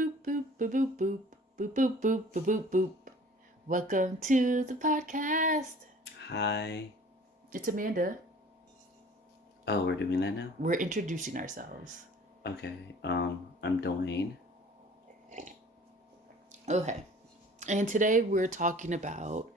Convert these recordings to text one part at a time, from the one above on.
Boop, boop, boop, boop, boop. Boop, boop, boop, boop, boop, boop. Welcome to the podcast. Hi. It's Amanda. Oh, we're doing that now? We're introducing ourselves. Okay. I'm Dwayne. Okay. And today we're talking about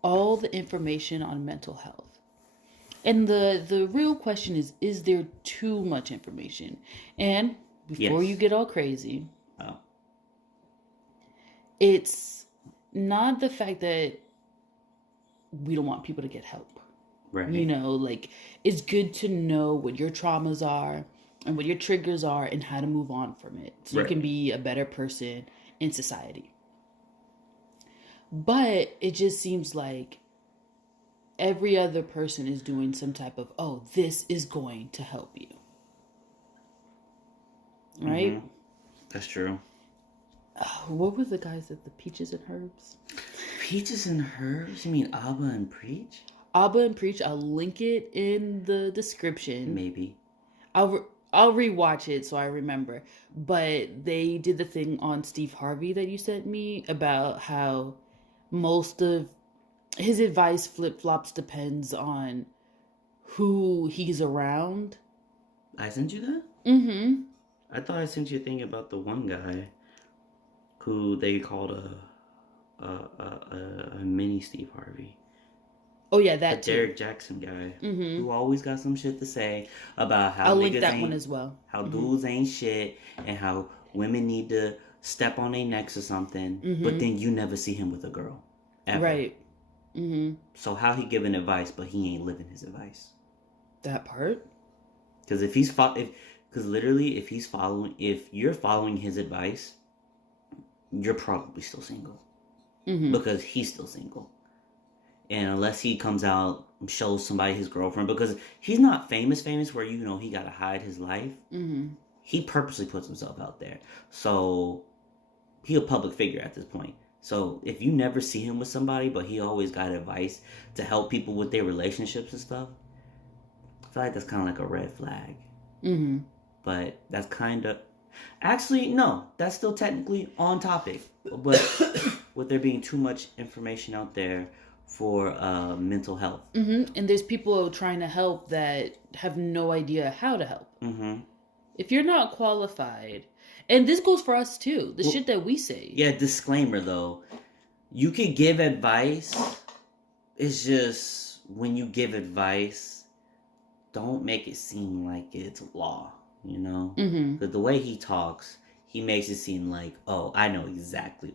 all the information on mental health. And the real question is there too much information? And before Yes. you get all crazy, Oh. it's not the fact that we don't want people to get help. Right. You know, like, it's good to know what your traumas are and what your triggers are and how to move on from it so you Right. can be a better person in society. But it just seems like every other person is doing some type of, oh, this is going to help you. Right? Mhm. That's true. What were the guys at the Peaches and Herbs? Peaches and Herbs? You mean Abba and Preach? Abba and Preach. I'll link it in the description. Maybe. I'll rewatch it so I remember. But they did the thing on Steve Harvey that you sent me about how most of his advice flip-flops depends on who he's around. I sent you that? Mm-hmm. I thought I sent you a thing about the one guy who they called a mini Steve Harvey. Oh yeah, The that too. Derek Jackson guy. Mm-hmm. Who always got some shit to say about how I'll link niggas that ain't, one as well. how Mhm. dudes ain't shit and how women need to step on their necks or something, but Mhm. then you never see him with a girl. Ever. Right. Mm-hmm. So how he giving advice, but he ain't living his advice? That part. Because if he's if you're following his advice, you're probably still single Mm-hmm. because he's still single. And unless he comes out and shows somebody his girlfriend, because he's not famous where he gotta hide his life. Mm-hmm. He purposely puts himself out there, so he a public figure at this point. So if you never see him with somebody, but he always got advice to help people with their relationships and stuff, I feel like that's kind of like a red flag. Mm-hmm. But that's kind of... Actually, no. That's still technically on topic. But with there being too much information out there for mental health. Mm-hmm. And there's people trying to help that have no idea how to help. Mm-hmm. If you're not qualified, and this goes for us too, the Well, shit that we say. Yeah, disclaimer though. You could give advice. It's just when you give advice, don't make it seem like it's law, you know? Mm-hmm. Because the way he talks, he makes it seem like, oh, I know exactly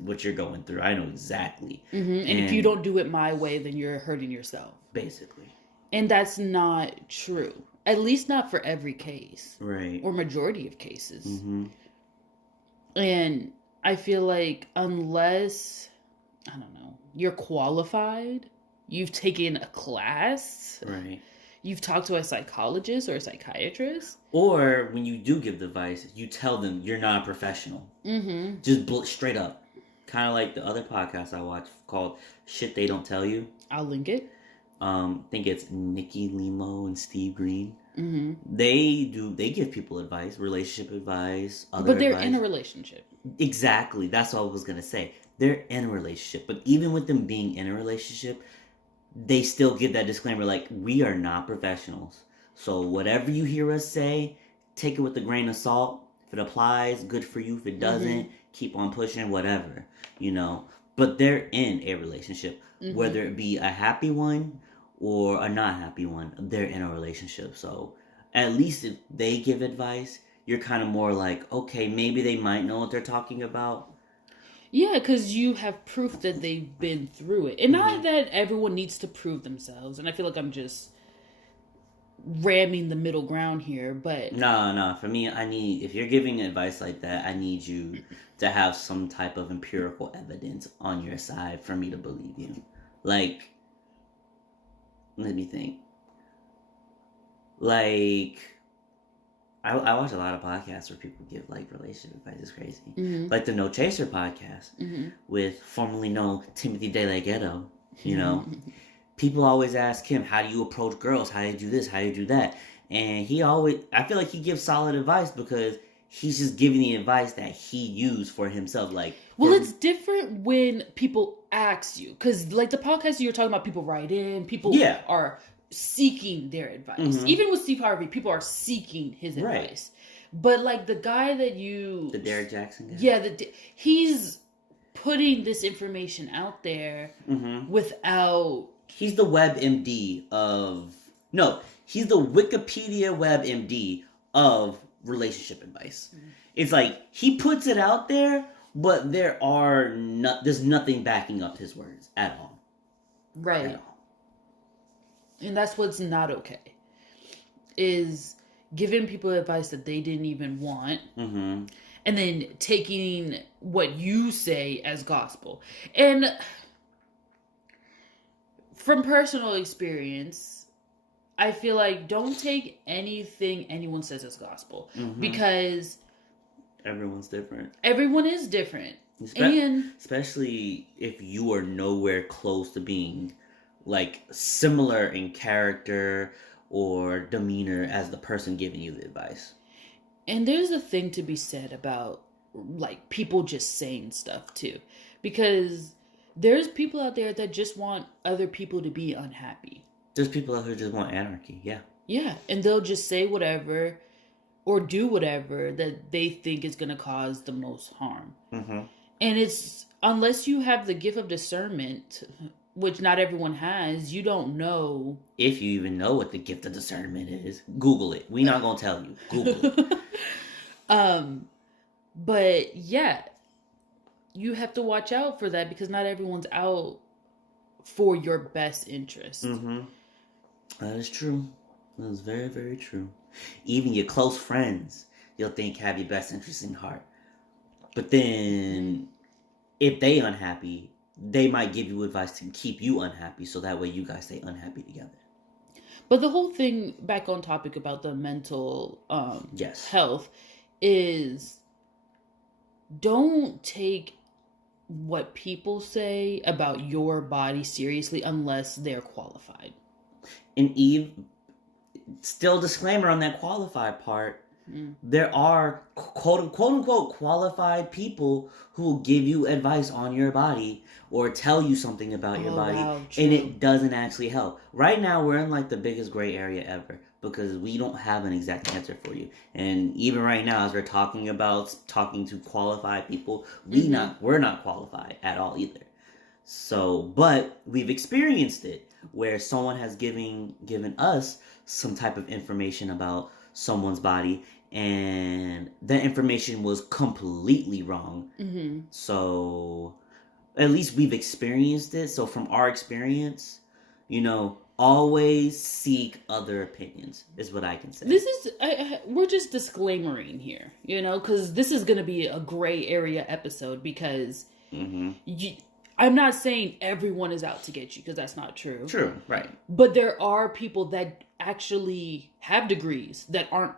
what you're going through. I know exactly. Mm-hmm. And if you don't do it my way, then you're hurting yourself. Basically. And that's not true. At least not for every case. Right. Or majority of cases. Mm-hmm. And I feel like unless, I don't know, you're qualified, you've taken a class, Right. you've talked to a psychologist or a psychiatrist. Or when you do give the advice, you tell them you're not a professional. Mm-hmm. Just straight up. Kind of like the other podcast I watch called Shit They Don't Tell You. I'll link it. I think it's Nikki Limo and Steve Green. Mm-hmm. They give people advice, relationship advice, But they're advice. in a relationship. Exactly. That's what I was gonna say. They're in a relationship, but even with them being in a relationship, they still give that disclaimer like, we are not professionals. So whatever you hear us say, take it with a grain of salt. If it applies, good for you. If it doesn't, keep on pushing, whatever, But they're in a relationship, whether it be a happy one or a not happy one. They're in a relationship. So at least if they give advice, you're kind of more like, okay, maybe they might know what they're talking about. Yeah, because you have proof that they've been through it. And not that everyone needs to prove themselves. And I feel like I'm just ramming the middle ground here, but... No. For me, if you're giving advice like that, I need you to have some type of empirical evidence on your side for me to believe you. Like, let me think. Like, I watch a lot of podcasts where people give, like, relationship advice. It's crazy. Mm-hmm. Like the No Chaser podcast with formerly known Timothy De La Ghetto, People always ask him, how do you approach girls? How do you do this? How do you do that? And I feel like he gives solid advice because He's just giving the advice that he used for himself. Like, well, it's different when people ask you, because like the podcast you're talking about, people write in, people are seeking their advice. Mm-hmm. Even with Steve Harvey, people are seeking his advice. But like the guy that the Derek Jackson guy, he's putting this information out there without. He's the WebMD of he's the Wikipedia WebMD of relationship advice. It's like he puts it out there, but there's nothing backing up his words at all. Right. At all. And that's what's not okay. Is giving people advice that they didn't even want. And then taking what you say as gospel. And from personal experience, I feel like don't take anything anyone says as gospel. Because everyone's different. Everyone is different. Especially if you are nowhere close to being like similar in character or demeanor as the person giving you the advice. And there's a thing to be said about like people just saying stuff too. Because there's people out there that just want other people to be unhappy. There's people out there who just want anarchy, yeah. Yeah, and they'll just say whatever or do whatever that they think is going to cause the most harm. And it's, unless you have the gift of discernment, which not everyone has, you don't know. If you even know what the gift of discernment is, Google it. We're not going to tell you. Google it. But yeah, you have to watch out for that because not everyone's out for your best interest. That is true. That is very, very true. Even your close friends, you'll think have your best interest in heart. But then, if they unhappy, they might give you advice to keep you unhappy, so that way you guys stay unhappy together. But the whole thing, back on topic about the mental health, is don't take what people say about your body seriously unless they're qualified. And Eve, still disclaimer on that qualified part, there are quote unquote qualified people who will give you advice on your body or tell you something about your body, and it doesn't actually help. Right now we're in like the biggest gray area ever because we don't have an exact answer for you. And even right now, as we're talking to qualified people, we're not qualified at all either. So, but we've experienced it where someone has given us some type of information about someone's body, and that information was completely wrong. So at least we've experienced it. So from our experience, always seek other opinions is what I can say. This is we're just disclaimering here, because this is going to be a gray area episode because I'm not saying everyone is out to get you because that's not true. True, right. But there are people that actually have degrees that aren't,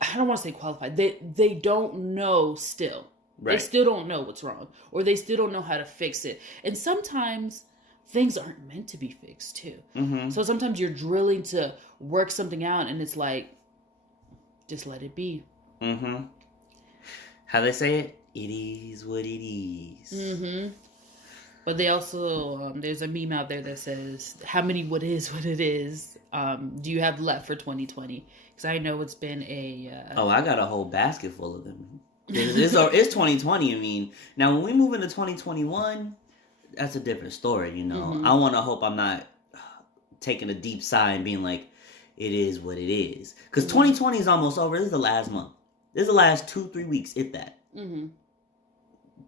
I don't want to say qualified. They don't know still. Right. They still don't know what's wrong. Or they still don't know how to fix it. And sometimes things aren't meant to be fixed too. So sometimes you're drilling to work something out and it's like, just let it be. How they say it? It is what it is. But they also, there's a meme out there that says, how many what is what it is do you have left for 2020? Because I know it's been I got a whole basket full of them. It's 2020. I mean, now when we move into 2021, that's a different story, I want to hope I'm not taking a deep sigh and being like, it is what it is. Because 2020 is almost over. This is the last month. This is the last 2-3 weeks, if that.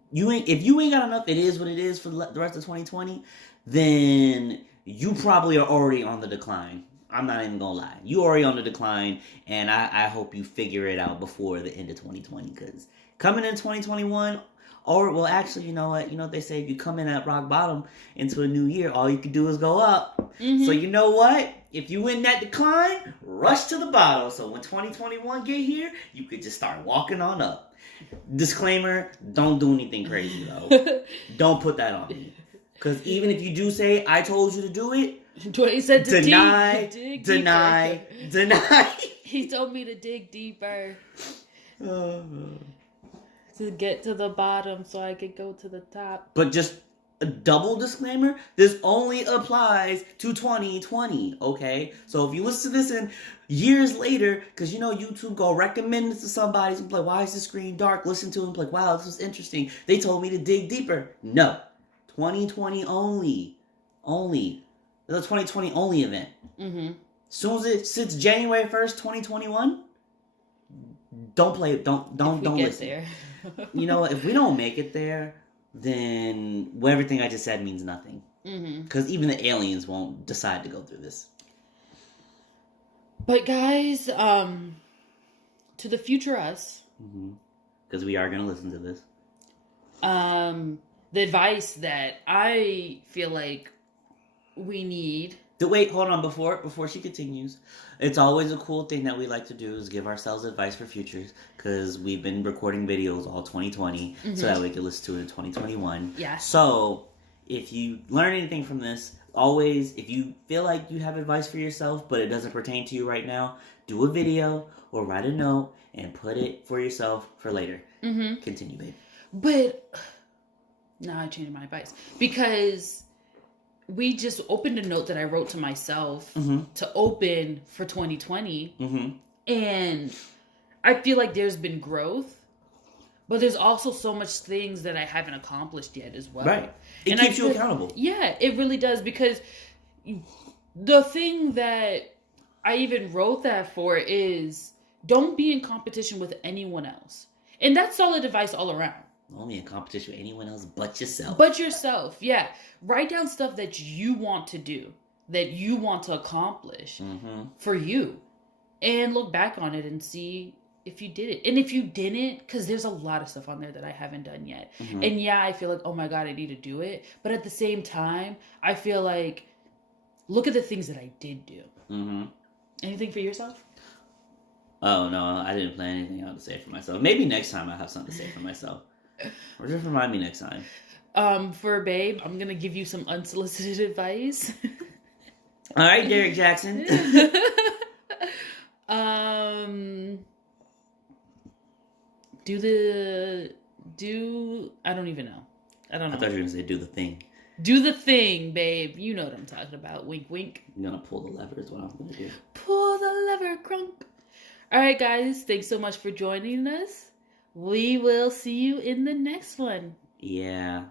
If you ain't got enough, it is what it is for the rest of 2020, then you probably are already on the decline. I'm not even gonna lie. You already on the decline, and I hope you figure it out before the end of 2020, because coming in 2021, actually, you know what they say, if you come in at rock bottom into a new year, all you can do is go up. So you know what? If you in that decline, rush to the bottom. So when 2021 get here, you could just start walking on up. Disclaimer, don't do anything crazy though. Don't put that on me. Because even if you do say, I told you to do it, he said to deny. He told me to dig deeper. To get to the bottom so I could go to the top. But just a double disclaimer, this only applies to 2020, okay? So if you listen to this in years later, because you know YouTube go recommend it to somebody, and be like, why is the screen dark? Listen to it and be like, wow, this was interesting. They told me to dig deeper. No. 2020 only. Only. It's a 2020 only event. Mm-hmm. As soon as it sits January 1st, 2021, don't play it. Don't listen. There. You know, if we don't make it there, then everything I just said means nothing. Because even the aliens won't decide to go through this. But guys, to the future us, because we are going to listen to this. The advice that I feel like we need. Wait, hold on. Before she continues, it's always a cool thing that we like to do is give ourselves advice for futures, because we've been recording videos all 2020 so that we can listen to it in 2021. Yeah. So if you learn anything from this, always, if you feel like you have advice for yourself but it doesn't pertain to you right now, do a video or write a note and put it for yourself for later. Continue, babe. But now I changed my advice because we just opened a note that I wrote to myself to open for 2020. And I feel like there's been growth, but there's also so much things that I haven't accomplished yet as well. Right. It keeps you accountable. Yeah, it really does, because the thing that I even wrote that for is don't be in competition with anyone else. And that's solid advice all around. Only in competition with anyone else but yourself. But yourself, yeah. Write down stuff that you want to do, that you want to accomplish for you. And look back on it and see if you did it. And if you didn't, because there's a lot of stuff on there that I haven't done yet. And yeah, I feel like, oh my God, I need to do it. But at the same time, I feel like, look at the things that I did do. Anything for yourself? Oh, no, I didn't plan anything out to say for myself. Maybe next time I'll have something to say for myself. Or just remind me next time. For Babe, I'm going to give you some unsolicited advice. All right, Derek Jackson. I don't even know. I don't know. I thought you were going to say do the thing. Do the thing, babe. You know what I'm talking about. Wink, wink. You're going to pull the lever is what I'm going to do. Pull the lever, crunk. All right, guys. Thanks so much for joining us. We will see you in the next one. Yeah,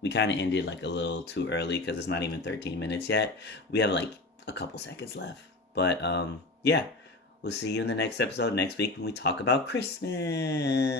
we kind of ended like a little too early because it's not even 13 minutes yet. We have like a couple seconds left. But yeah, we'll see you in the next episode next week when we talk about Christmas.